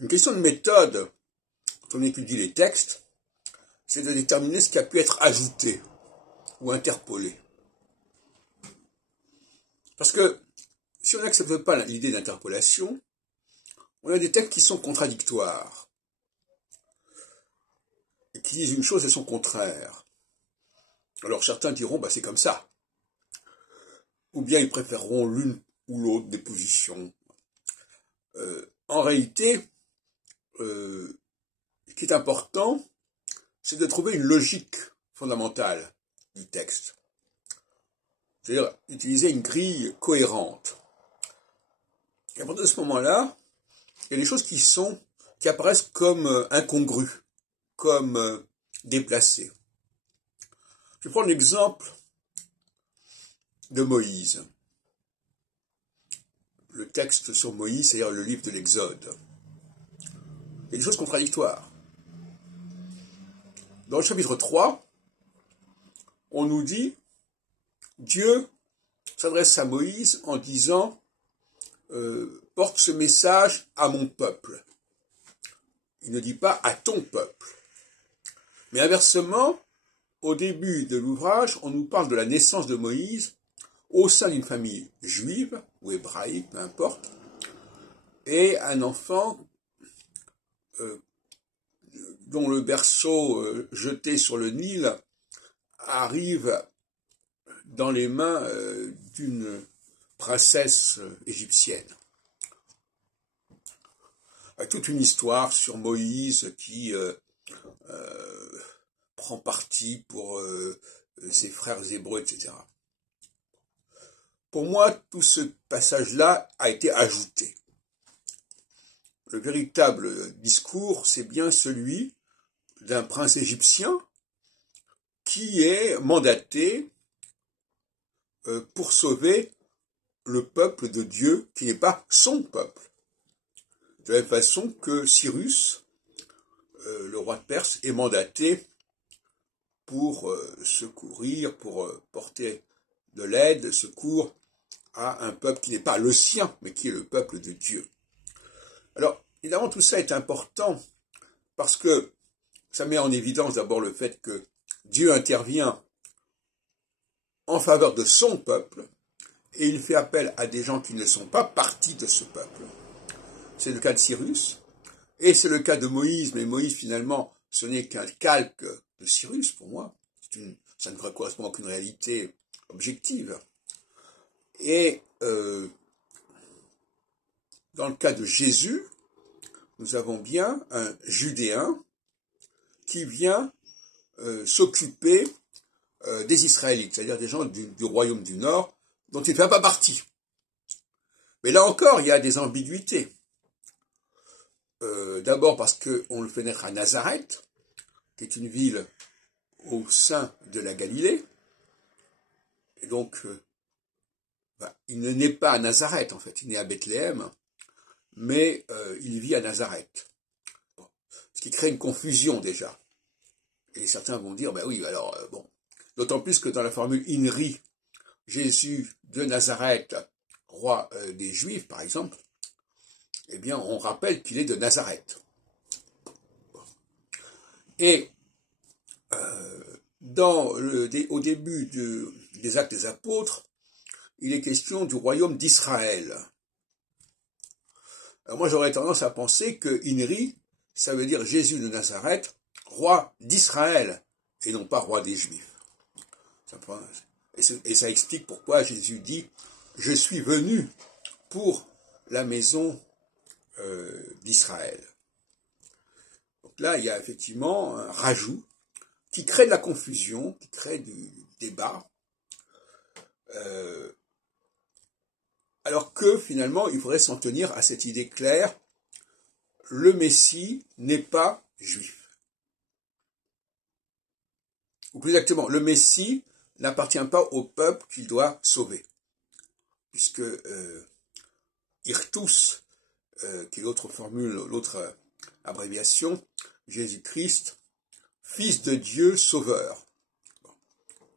Une question de méthode, quand on étudie les textes, c'est de déterminer ce qui a pu être ajouté ou interpolé. Parce que si on n'accepte pas l'idée d'interpolation, on a des textes qui sont contradictoires et qui disent une chose et son contraire. Alors certains diront, c'est comme ça. Ou bien ils préféreront l'une ou l'autre des positions. En réalité, ce qui est important, c'est de trouver une logique fondamentale du texte. C'est-à-dire utiliser une grille cohérente. Et à partir de ce moment-là, il y a des choses qui apparaissent comme incongrues, comme déplacées. Je vais prendre l'exemple de Moïse. Le texte sur Moïse, c'est-à-dire le livre de l'Exode. Il y a des choses contradictoires. Dans le chapitre 3, on nous dit, Dieu s'adresse à Moïse en disant, porte ce message à mon peuple. Il ne dit pas à ton peuple. Mais inversement, au début de l'ouvrage, on nous parle de la naissance de Moïse au sein d'une famille juive, ou hébraïque, peu importe, et un enfant dont le berceau jeté sur le Nil arrive dans les mains d'une princesse égyptienne. Toute une histoire sur Moïse qui prend parti pour ses frères hébreux, etc. Pour moi, tout ce passage-là a été ajouté. Le véritable discours, c'est bien celui d'un prince égyptien qui est mandaté pour sauver le peuple de Dieu, qui n'est pas son peuple. De la même façon que Cyrus, le roi de Perse, est mandaté pour secourir, pour porter de l'aide, de secours à un peuple qui n'est pas le sien, mais qui est le peuple de Dieu. Alors, évidemment, tout ça est important parce que ça met en évidence d'abord le fait que Dieu intervient en faveur de son peuple et il fait appel à des gens qui ne sont pas partie de ce peuple. C'est le cas de Cyrus et c'est le cas de Moïse, mais Moïse finalement ce n'est qu'un calque de Cyrus pour moi. Ça ne correspond à aucune réalité objective. Et dans le cas de Jésus, nous avons bien un Judéen qui vient s'occuper des Israélites, c'est-à-dire des gens du royaume du Nord, dont il ne fait pas partie. Mais là encore, il y a des ambiguïtés. D'abord parce qu'on le fait naître à Nazareth, qui est une ville au sein de la Galilée, et donc il ne naît pas à Nazareth en fait, il naît à Bethléem, mais il vit à Nazareth. Ce qui crée une confusion déjà. Et certains vont dire, oui, alors, d'autant plus que dans la formule INRI, Jésus de Nazareth, roi des Juifs, par exemple, eh bien, on rappelle qu'il est de Nazareth. Et au début des Actes des Apôtres, il est question du royaume d'Israël. Alors moi, j'aurais tendance à penser que INRI, ça veut dire Jésus de Nazareth, roi d'Israël, et non pas roi des Juifs. Et ça explique pourquoi Jésus dit « Je suis venu pour la maison d'Israël ». Donc là, il y a effectivement un rajout qui crée de la confusion, qui crée du débat, alors que finalement, il faudrait s'en tenir à cette idée claire, le Messie n'est pas juif. Ou plus exactement, le Messie n'appartient pas au peuple qu'il doit sauver. Puisque Irtus, qui est l'autre formule, l'autre abréviation, Jésus-Christ, fils de Dieu, sauveur.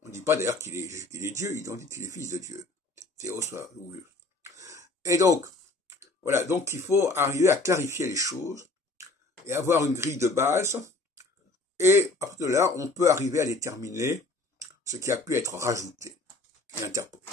On ne dit pas d'ailleurs qu'il est Dieu, on dit qu'il est fils de Dieu. Et donc, voilà, donc il faut arriver à clarifier les choses et avoir une grille de base. Et à partir de là, on peut arriver à déterminer ce qui a pu être rajouté et interpolé.